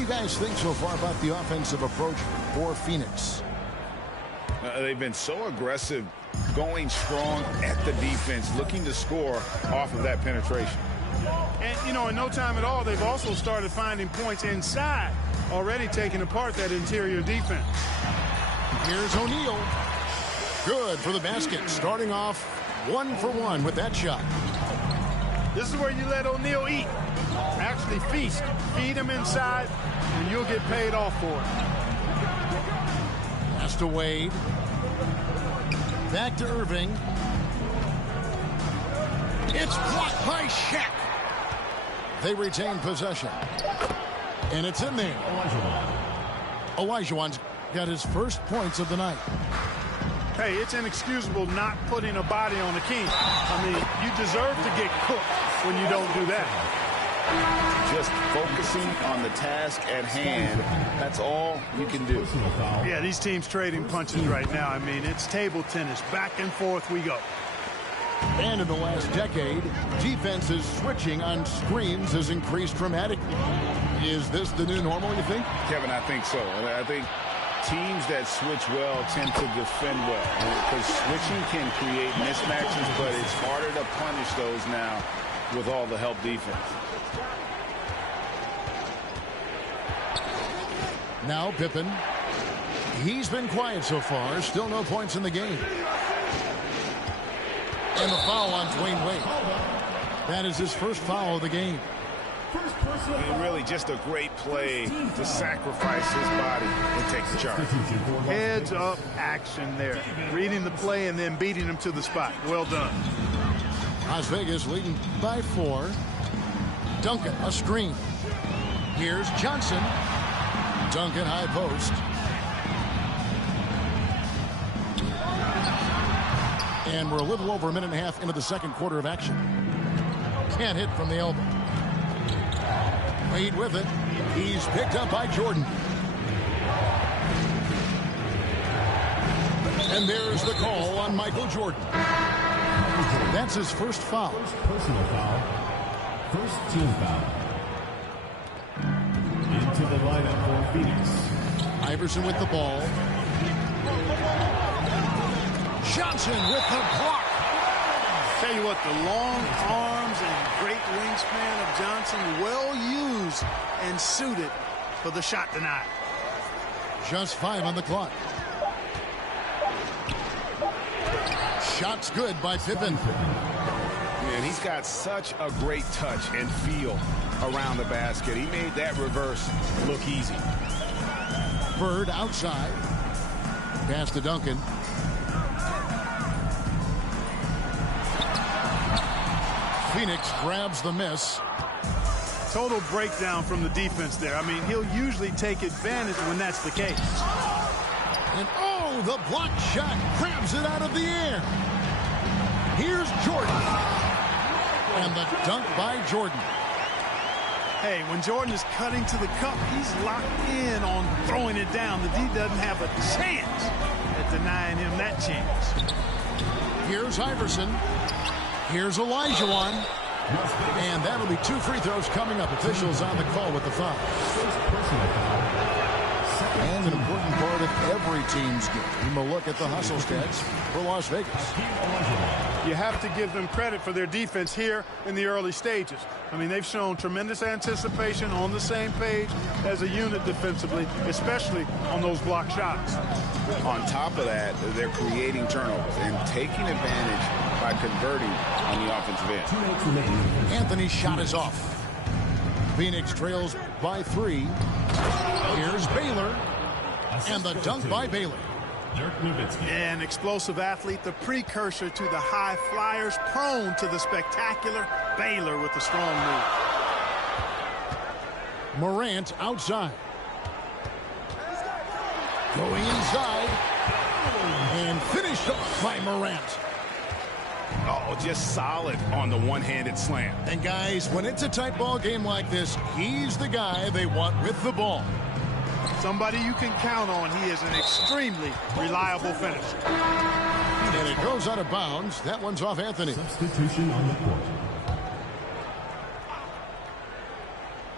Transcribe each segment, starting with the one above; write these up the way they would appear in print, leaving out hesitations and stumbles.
do you guys think so far about the offensive approach for Phoenix? They've been so aggressive, going strong at the defense, looking to score off of that penetration. And, you know, in no time at all, they've also started finding points inside, already taking apart that interior defense. Here's O'Neal. Good for the basket, starting off 1 for 1 with that shot. This is where you let O'Neal eat. Actually feast. Feed him inside, and you'll get paid off for it. Pass to Wade. Back to Irving. It's blocked by Shaq. They retain possession. And it's in there. Olajuwon's got his first points of the night. Hey, it's inexcusable not putting a body on the king. I mean, you deserve to get cooked when you don't do that. Just focusing on the task at hand. That's all you can do. Yeah, these teams trading punches right now. I mean, it's table tennis. Back and forth we go. And in the last decade, defenses switching on screens has increased dramatically. Is this the new normal, you think? Kevin, I think so. I think teams that switch well tend to defend well. Because switching can create mismatches, but it's harder to punish those now with all the help defense. Now Pippen. He's been quiet so far. Still no points in the game. And the foul on Dwayne Wade. That is his first foul of the game. And really just a great play to sacrifice his body and take the charge. Heads up action there. Reading the play and then beating him to the spot. Well done. Las Vegas leading by 4. Duncan, a screen. Here's Johnson. Duncan, high post. And we're a little over a minute and a half into the second quarter of action. Can't hit from the elbow. Wade with it. He's picked up by Jordan. And there's the call on Michael Jordan. That's his first foul. First personal foul. First team foul. Into the lineup for Phoenix. Iverson with the ball. Johnson with the block. Tell you what, the long arms and great wingspan of Johnson, well used and suited for the shot denied. Just 5 on the clock. Shot's good by Pippen. And he's got such a great touch and feel around the basket. He made that reverse look easy. Bird outside. Pass to Duncan. Phoenix grabs the miss. Total breakdown from the defense there. I mean, he'll usually take advantage when that's the case. And oh, the block shot grabs it out of the air. Here's Jordan. And the dunk by Jordan. Hey, when Jordan is cutting to the cup, he's locked in on throwing it down. The D doesn't have a chance at denying him that chance. Here's Iverson. Here's Olajuwon. And that'll be 2 free throws coming up. Officials on the call with the foul. And an important part of every team's game. A look at the hustle stats for Las Vegas. You have to give them credit for their defense here in the early stages. I mean, they've shown tremendous anticipation, on the same page as a unit defensively, especially on those block shots. On top of that, they're creating turnovers and taking advantage by converting on the offensive end. Anthony's shot is off. Phoenix trails by 3. Here's Baylor. And the dunk by Baylor. An explosive athlete, the precursor to the high flyers, prone to the spectacular. Baylor with the strong move. Morant outside. Going inside. And finished off by Morant. Oh, just solid on the one-handed slam. And guys, when it's a tight ball game like this, he's the guy they want with the ball. Somebody you can count on. He is an extremely reliable finisher. And it goes out of bounds. That one's off Anthony. Substitution on the court.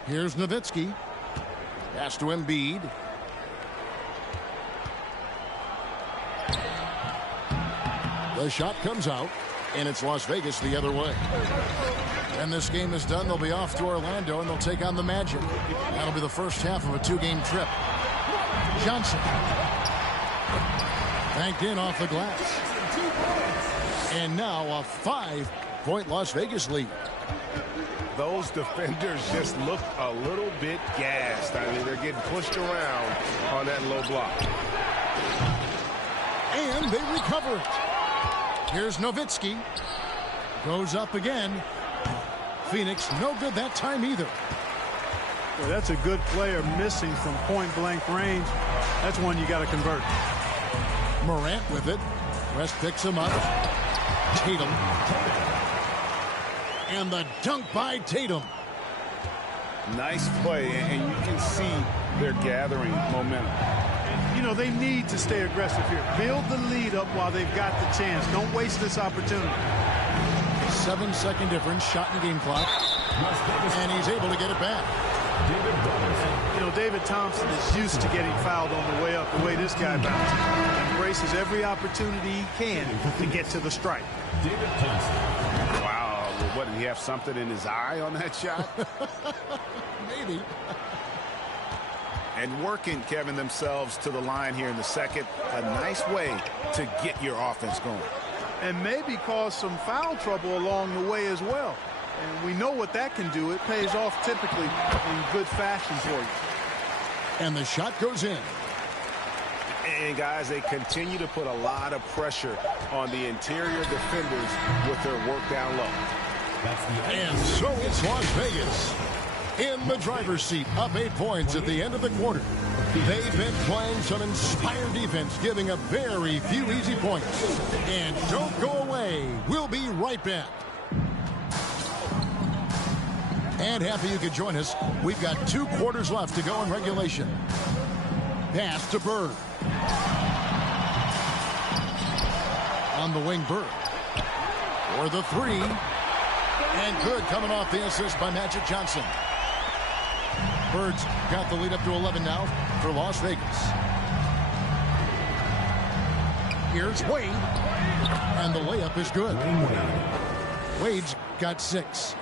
Here's Nowitzki. Pass to Embiid. The shot comes out, and it's Las Vegas the other way. And this game is done. They'll be off to Orlando, and they'll take on the Magic. That'll be the first half of a two-game trip. Johnson. Banked in off the glass. And now a 5-point Las Vegas lead. Those defenders just looked a little bit gassed. I mean, they're getting pushed around on that low block. And they recover it. Here's Nowitzki. Goes up again. Phoenix no good that time either. Well, that's a good player missing from point-blank range. That's one you got to convert. Morant with it. West picks him up. Tatum. And the dunk by Tatum. Nice play, and you can see they're gathering momentum. And, you know, they need to stay aggressive here. Build the lead up while they've got the chance. Don't waste this opportunity. 7-second difference, shot in game clock. And he's able to get it back. You know, David Thompson is used to getting fouled on the way up the way this guy bounces. Embraces every opportunity he can to get to the stripe. David Thompson. Wow, what, did he have something in his eye on that shot? Maybe. And working, Kevin, themselves to the line here in the second. A nice way to get your offense going. And maybe cause some foul trouble along the way as well. And we know what that can do. It pays off typically in good fashion for you. And the shot goes in. And, guys, they continue to put a lot of pressure on the interior defenders with their work down low. And so it's Las Vegas in the driver's seat, up 8 points at the end of the quarter. They've been playing some inspired defense, giving up very few easy points. And don't go away. We'll be right back. And happy you could join us. We've got 2 quarters left to go in regulation. Pass to Bird. On the wing, Bird. For the 3. And good, coming off the assist by Magic Johnson. Bird's got the lead up to 11 now for Las Vegas. Here's Wade. And the layup is good. Wade's got 6.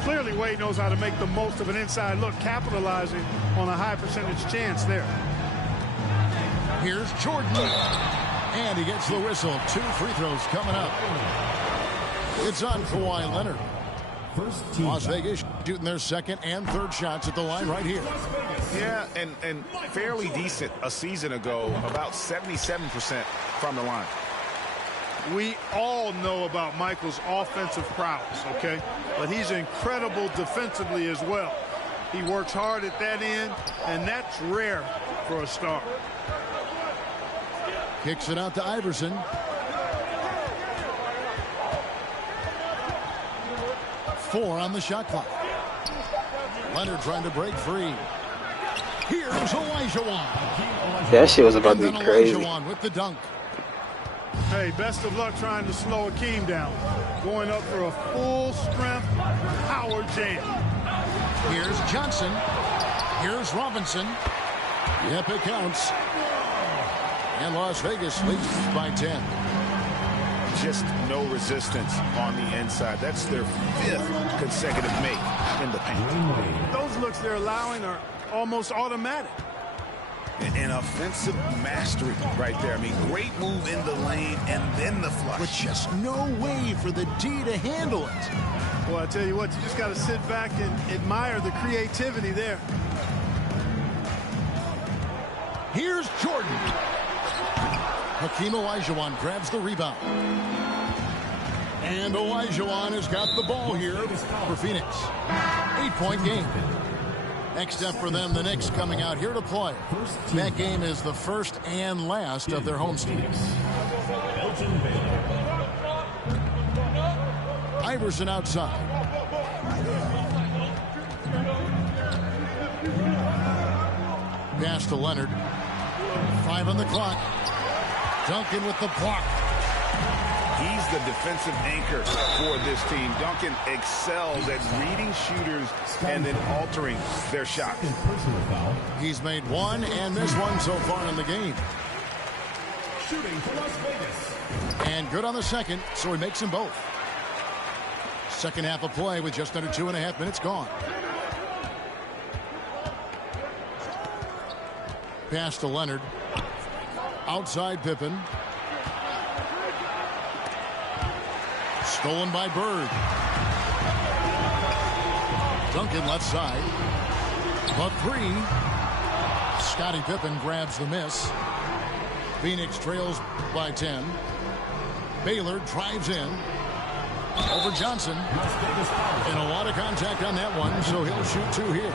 Clearly, Wade knows how to make the most of an inside look, capitalizing on a high percentage chance there. Here's Jordan. And he gets the whistle. 2 free throws coming up. It's on Kawhi Leonard. Las Vegas shooting their second and third shots at the line right here. Yeah, and fairly decent a season ago, about 77% from the line. We all know about Michael's offensive prowess, okay? But he's incredible defensively as well. He works hard at that end, and that's rare for a star. Kicks it out to Iverson. Four on the shot clock. Leonard trying to break free. Here's Olajuwon. That shit was about to be crazy. Olajuwon with the dunk. Hey, best of luck trying to slow Akeem down. Going up for a full-strength power jam. Here's Johnson. Here's Robinson. Yep, it counts. And Las Vegas leads by 10. Just no resistance on the inside. That's their 5th consecutive make in the paint. Those looks they're allowing are almost automatic. An offensive mastery right there. I mean, great move in the lane and then the flush. But just no way for the D to handle it. Well, I tell you what, you just got to sit back and admire the creativity there. Here's Jordan. Hakeem Olajuwon grabs the rebound. And Olajuwon has got the ball here for Phoenix. 8-point game. Next up for them, the Knicks coming out here to play. That game is the first and last of their homestand. Iverson outside. Pass to Leonard. 5 on the clock. Duncan with the block. He's the defensive anchor for this team. Duncan excels at reading shooters and then altering their shots. He's made one and missed one so far in the game. Shooting for Las Vegas. And good on the second, so he makes them both. Second half of play with just under 2.5 minutes gone. Pass to Leonard. Outside Pippen. Stolen by Bird. Duncan left side. But three. Scottie Pippen grabs the miss. Phoenix trails by 10. Baylor drives in. Over Johnson. And a lot of contact on that one, so he'll shoot two here.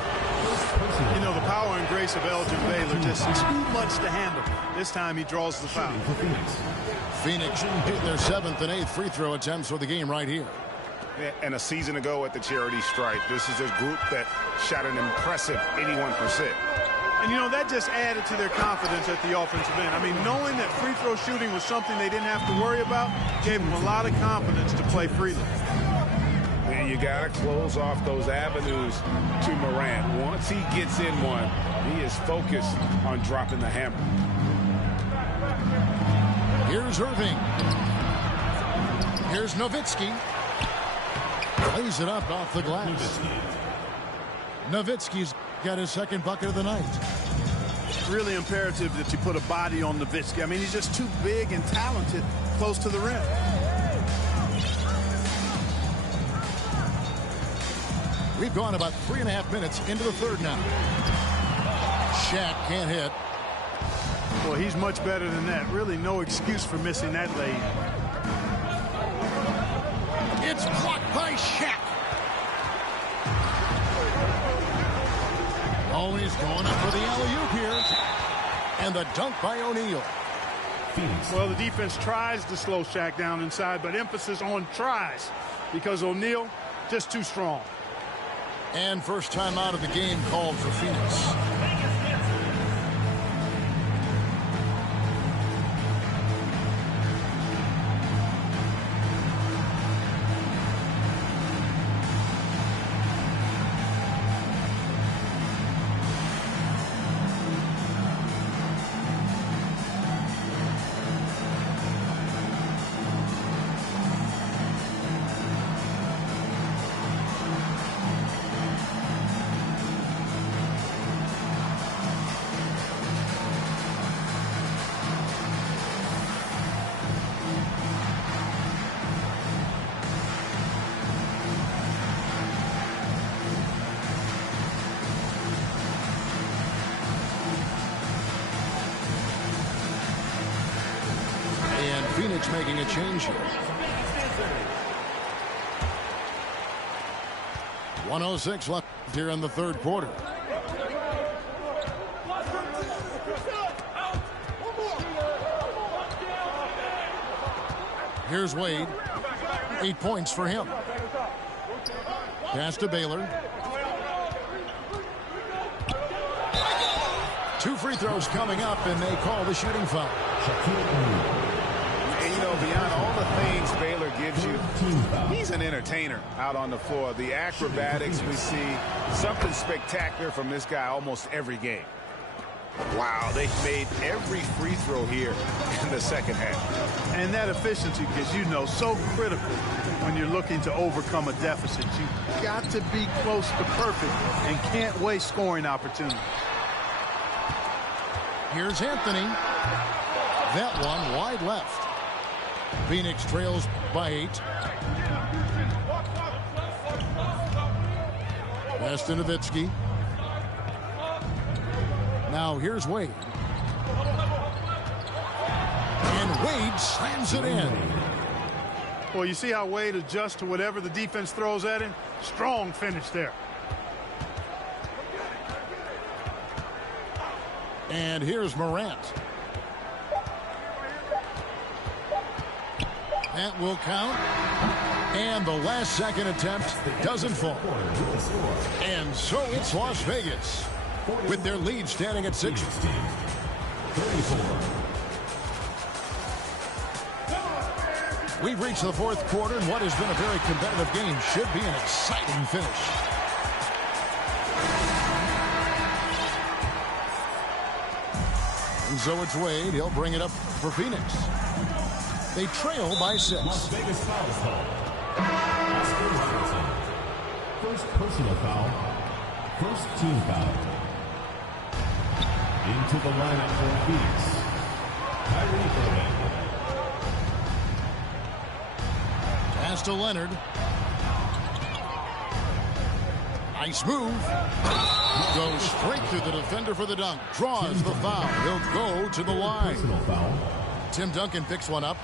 You know, the power and grace of Elgin Baylor, just too much to handle. This time he draws the foul. Phoenix hit their 7th and 8th free throw attempts for the game right here. And a season ago at the charity stripe, this is a group that shot an impressive 81%. And, you know, that just added to their confidence at the offensive end. I mean, knowing that free throw shooting was something they didn't have to worry about gave them a lot of confidence to play freely. And you got to close off those avenues to Morant. Once he gets in one, he is focused on dropping the hammer. Here's Irving. Here's Nowitzki. Lays it up off the glass. Nowitzki's got his second bucket of the night. Really imperative that you put a body on Nowitzki. I mean, he's just too big and talented close to the rim. We've gone about 3.5 minutes into the third now. Shaq can't hit. Well, he's much better than that. Really no excuse for missing that lay. It's blocked by Shaq. Oh, he's going up for the alley-oop here. And the dunk by O'Neal. Well, the defense tries to slow Shaq down inside, but emphasis on tries because O'Neal just too strong. And first time out of the game called for Phoenix. Phoenix making a change here. 1:06 left here in the third quarter. Here's Wade. 8 points for him. Pass to Baylor. 2 free throws coming up, and they call the shooting foul. And, you know, beyond all the things Baylor gives you, he's an entertainer out on the floor. The acrobatics we see, something spectacular from this guy almost every game. Wow, they've made every free throw here in the second half. And that efficiency, because you know, so critical when you're looking to overcome a deficit. You've got to be close to perfect and can't waste scoring opportunities. Here's Anthony. That one wide left. Phoenix trails by 8. Pass to Nowitzki. Now here's Wade. And Wade slams it in. Well, you see how Wade adjusts to whatever the defense throws at him? Strong finish there. And here's Morant. That will count. And the last second attempt doesn't fall. And so it's Las Vegas with their lead standing at 6. 34. We've reached the fourth quarter, and what has been a very competitive game should be an exciting finish. And so it's Wade. He'll bring it up for Phoenix. They trail by 6. Las Vegas foul is called. Oscar Robertson. First personal foul. First team foul. Into the lineup for Phoenix. Kyrie Irving. Pass to Leonard. Nice move. Goes straight through the defender for the dunk. Draws the foul. He'll go to the line. Personal foul. Tim Duncan picks one up.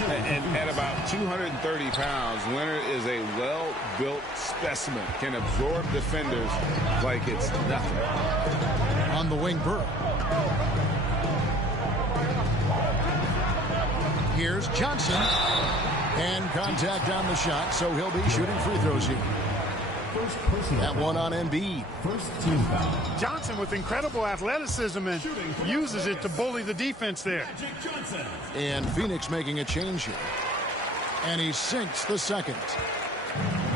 And at about 230 pounds, Leonard is a well-built specimen. Can absorb defenders like it's nothing. On the wing, Burke. Here's Johnson. And contact on the shot, so he'll be shooting free throws here. First personal That foul. one on Embiid. First team foul. Johnson with incredible athleticism and uses it to bully the defense there. Magic Johnson. And Phoenix making a change here. And he sinks the second.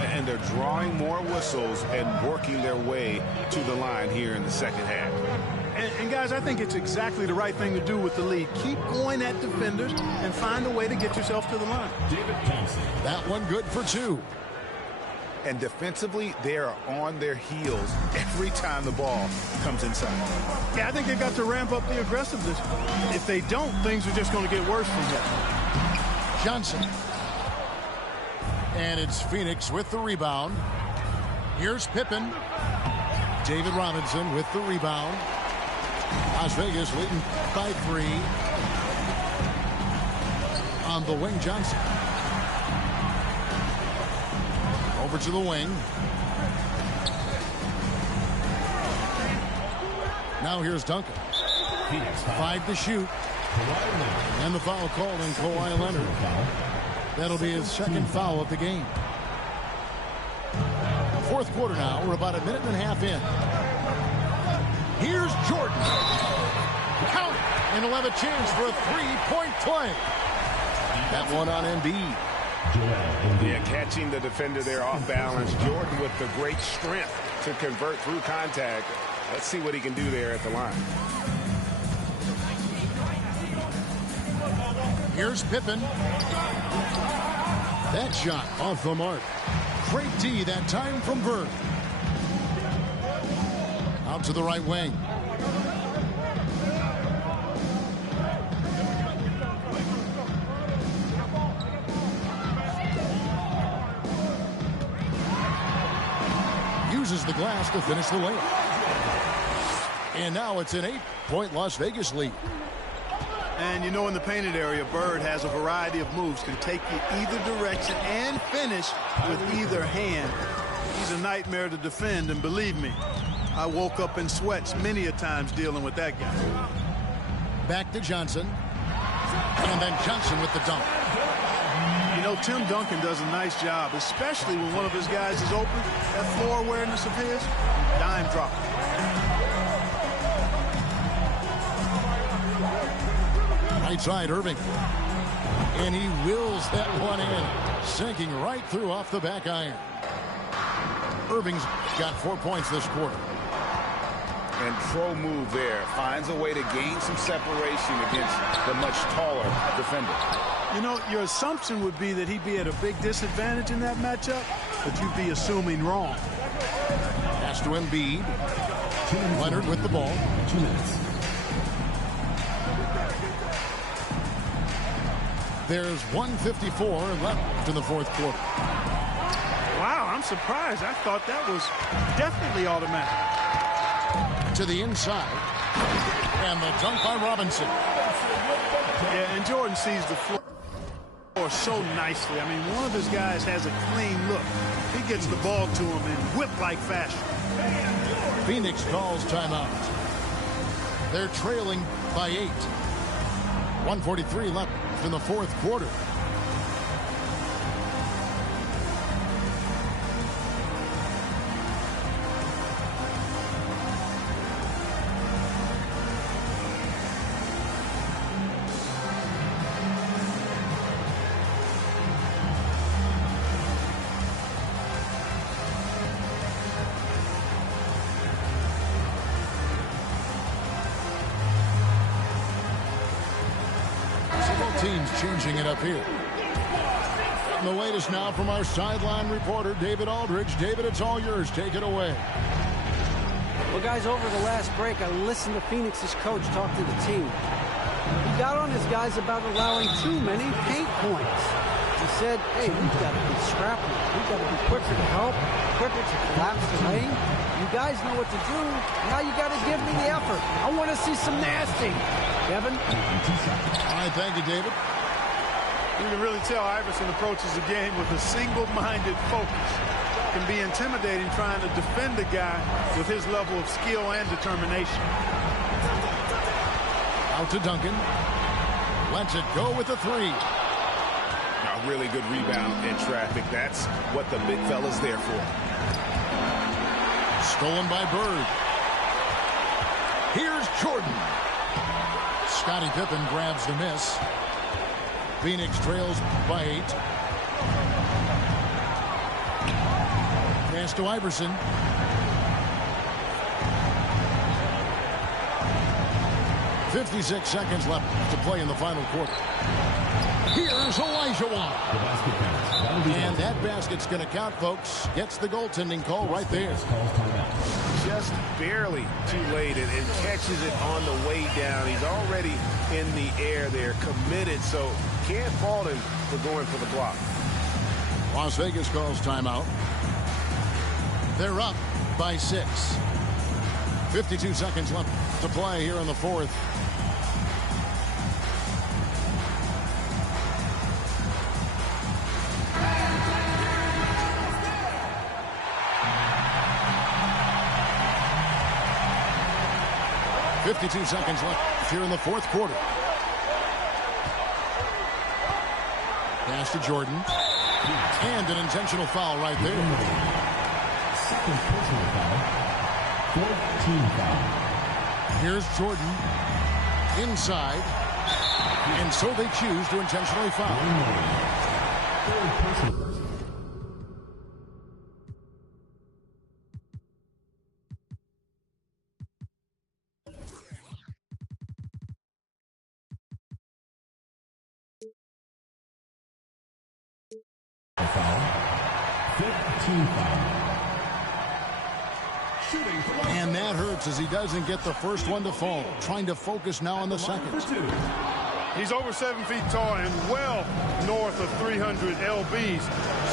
And they're drawing more whistles and working their way to the line here in the second half. And guys, I think it's exactly the right thing to do with the lead. Keep going at defenders and find a way to get yourself to the line. David Thompson. That one good for 2. And defensively, they are on their heels every time the ball comes inside. Yeah, I think they've got to ramp up the aggressiveness. If they don't, things are just going to get worse from here. Johnson. And it's Phoenix with the rebound. Here's Pippen. David Robinson with the rebound. Las Vegas leading by 3. On the wing, Johnson. Over to the wing. Now here's Duncan. Phoenix foul. 5 to shoot. Kawhi Leonard. And the foul called on Kawhi Leonard. Foul. That'll be his second foul of the game. Fourth quarter now. We're about a minute and a half in. Here's Jordan. Count it. And he'll have a chance for a 3-point play. That one on Embiid. Yeah, catching the defender there off balance. Jordan with the great strength to convert through contact. Let's see what he can do there at the line. Here's Pippen. That shot off the mark. Great D that time from Bird. Out to the right wing. Uses the glass to finish the layup. And now it's an 8-point Las Vegas lead. And you know, in the painted area, Bird has a variety of moves, can take you either direction and finish with either hand. He's a nightmare to defend, and believe me, I woke up in sweats many a times dealing with that guy. Back to Johnson. And then Johnson with the dunk. You know, Tim Duncan does a nice job, especially when one of his guys is open. That floor awareness of his, dime drop. Right side, Irving. And he wills that one in, sinking right through off the back iron. Irving's got 4 points this quarter. And pro move there. Finds a way to gain some separation against the much taller defender. You know, your assumption would be that he'd be at a big disadvantage in that matchup, but you'd be assuming wrong. Pass to Embiid. Leonard with the ball. 2 minutes. There's 1:54 left in the fourth quarter. Wow, I'm surprised. I thought that was definitely automatic. To the inside. And the dunk by Robinson. Yeah, and Jordan sees the floor so nicely. I mean, one of his guys has a clean look. He gets the ball to him in whip-like fashion. Phoenix calls timeout. They're trailing by 8. 1:43 left in the fourth quarter. Both teams changing it up here. And the latest now from our sideline reporter, David Aldridge. David, it's all yours. Take it away. Well, guys, over the last break, I listened to Phoenix's coach talk to the team. He got on his guys about allowing too many paint points. He said, hey, we've got to be scrappy. We've got to be quicker to help, quicker to collapse the lane. You guys know what to do. Now you got to give me the effort. I want to see some nasty. Kevin? All right, thank you, David. You can really tell Iverson approaches the game with a single-minded focus. It can be intimidating trying to defend a guy with his level of skill and determination. Out to Duncan. Lets it go with the three. A really good rebound in traffic. That's what the big fella's there for. Stolen by Bird. Here's Jordan. Scottie Pippen grabs the miss. Phoenix trails by 8. Pass to Iverson. .56 seconds left to play in the final quarter. Here's Olajuwon. And that basket's going to count, folks. Gets the goaltending call right there. Just barely too late and catches it on the way down. He's already in the air there, committed, so can't fault him for going for the block. Las Vegas calls timeout. They're up by 6. 52 seconds left to play here in the fourth. .52 seconds left here in the fourth quarter. Pass to Jordan. And an intentional foul right there. Second personal foul. 14 foul. Here's Jordan. Inside. And so they choose to intentionally foul. Third personal. And that hurts as he doesn't get the first one to fall. Trying to focus now on the second. He's over 7 feet tall and well north of 300 lbs.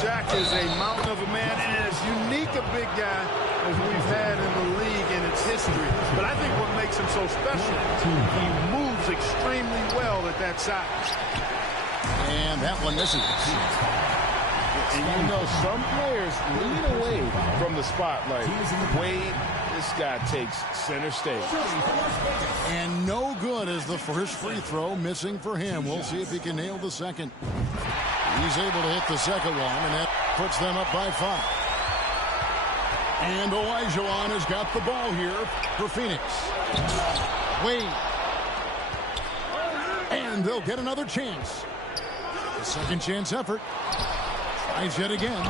Jack is a mountain of a man and as unique a big guy as we've had in the league in its history. But I think what makes him so special, he moves extremely well at that size. And that one misses. And you know, some players lean away from the spotlight. Wade, this guy takes center stage. And no good as the first free throw missing for him. We'll see if he can nail the second. He's able to hit the second one, and that puts them up by 5. And Olajuwon has got the ball here for Phoenix. Wade. And they'll get another chance. A second chance effort. Tries yet again.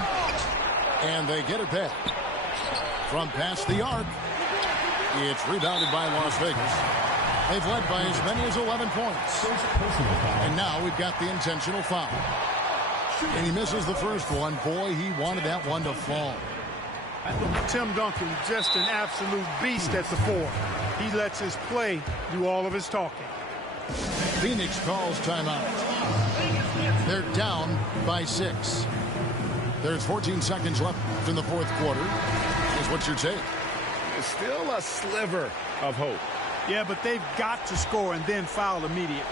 And they get it back. From past the arc. It's rebounded by Las Vegas. They've led by as many as 11 points. And now we've got the intentional foul. And he misses the first one. Boy, he wanted that one to fall. Tim Duncan, just an absolute beast at the 4. He lets his play do all of his talking. Phoenix calls timeout. They're down by 6. There's 14 seconds left in the fourth quarter. Here's what's your take? There's still a sliver of hope. Yeah, but they've got to score and then foul immediately.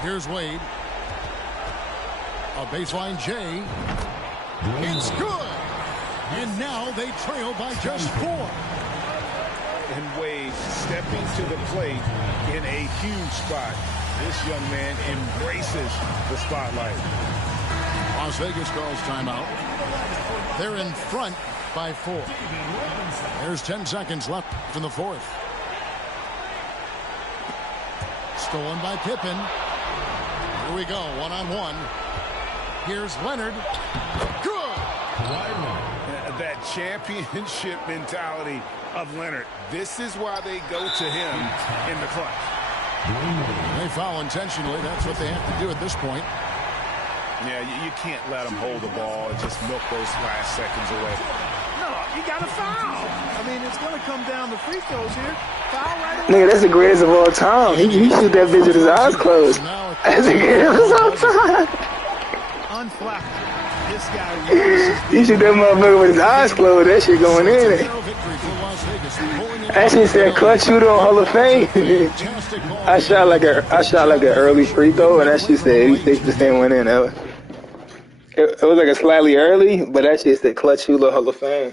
Here's Wade. A baseline J. It's good. And now they trail by just 4. And Wade stepping to the plate in a huge spot. This young man embraces the spotlight. Las Vegas calls timeout. They're in front by 4. There's 10 seconds left in the fourth. Stolen by Pippen. Here we go, one-on-one. Here's Leonard. Good! That championship mentality of Leonard. This is why they go to him in the clutch. They they foul intentionally. That's what they have to do at this point. Yeah, you can't let them hold the ball and just milk those last seconds away. No, you got to foul. I mean, it's going to come down to free throws here. Foul right away. Nigga, that's the greatest of all time. He shoot that bitch with his eyes closed. That's the greatest of all time. Unflapped. This guy. You shoot that motherfucker with his eyes closed. That shit going in. That shit said clutch shooter on Hall of Fame. I shot like an early free throw, and that shit said 86% went in. It was like a slightly early, but that shit said clutch shooter Hall of Fame.